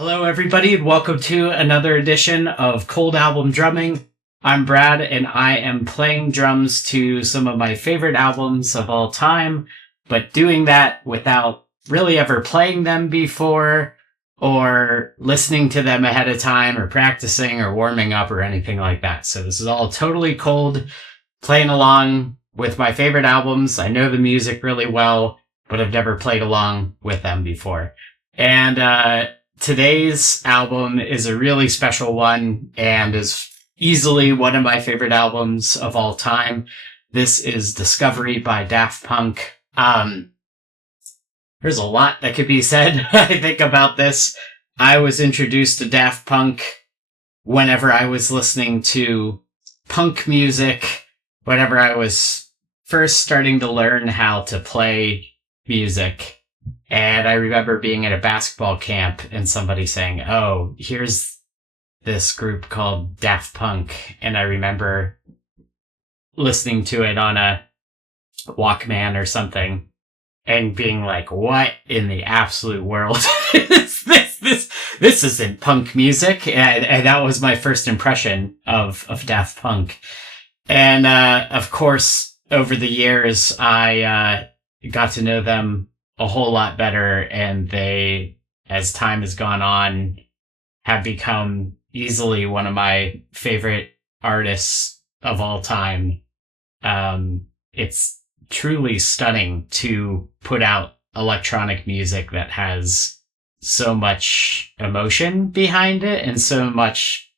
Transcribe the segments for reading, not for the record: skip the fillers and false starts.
Hello, everybody, and welcome to another edition of Cold Album Drumming. I'm Brad, and I am playing drums to some of my favorite albums of all time, but doing that without really ever playing them before, or listening to them ahead of time, or practicing, or warming up, or anything like that. So this is all totally cold, playing along with my favorite albums. I know the music really well, but I've never played along with them before. And, today's album is a really special one and is easily one of my favorite albums of all time. This is Discovery by Daft Punk. There's a lot that could be said, I think, about this. I was introduced to Daft Punk whenever I was listening to punk music, whenever I was first starting to learn how to play music. And I remember being at a basketball camp and somebody saying, "Oh, here's this group called Daft Punk." And I remember listening to it on a Walkman or something and being like, what in the absolute world is this isn't punk music. And that was my first impression of Daft Punk. And, of course, over the years, I got to know them a whole lot better, and they, as time has gone on, have become easily one of my favorite artists of all time. It's truly stunning to put out electronic music that has so much emotion behind it and so much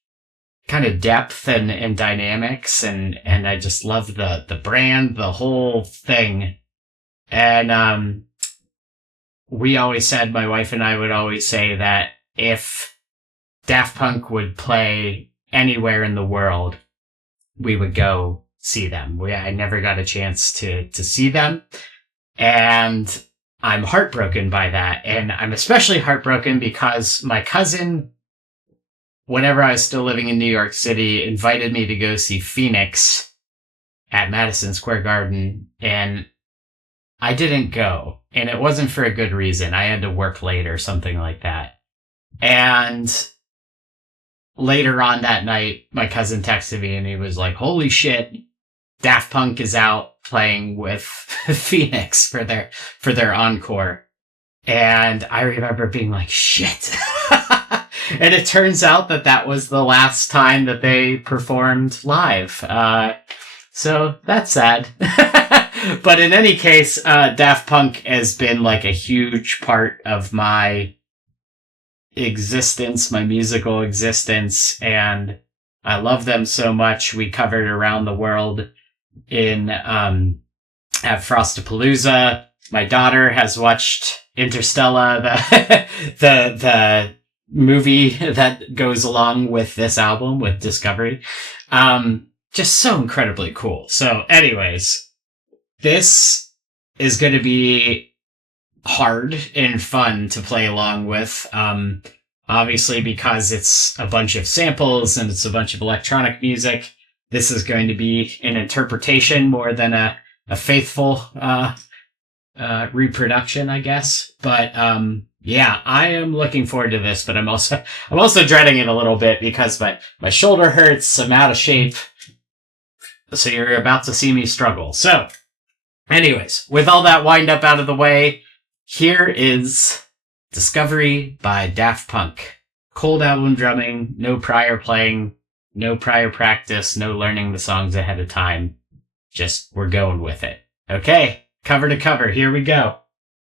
kind of depth and dynamics, and I just love the brand, the whole thing. And we always said, my wife and I would always say, that if Daft Punk would play anywhere in the world, we would go see them. I never got a chance to see them. And I'm heartbroken by that. And I'm especially heartbroken because my cousin, whenever I was still living in New York City, invited me to go see Phoenix at Madison Square Garden. And I didn't go, and it wasn't for a good reason. I had to work late or something like that. And later on that night, my cousin texted me and he was like, "Holy shit, Daft Punk is out playing with Phoenix for their encore." And I remember being like, shit. And it turns out that was the last time that they performed live. So that's sad. But in any case, Daft Punk has been like a huge part of my existence, my musical existence, and I love them so much. We covered Around the World in at Frostapalooza. My daughter has watched Interstellar, the movie that goes along with this album, with Discovery. Just so incredibly cool. So anyways, this is going to be hard and fun to play along with. Obviously, because it's a bunch of samples and it's a bunch of electronic music, this is going to be an interpretation more than a faithful reproduction, I guess. But yeah, I am looking forward to this, but I'm also dreading it a little bit because my shoulder hurts, I'm out of shape. So you're about to see me struggle. So anyways, with all that wind up out of the way, here is Discovery by Daft Punk. Cold album drumming, no prior playing, no prior practice, no learning the songs ahead of time. Just, we're going with it. Okay, cover to cover, here we go.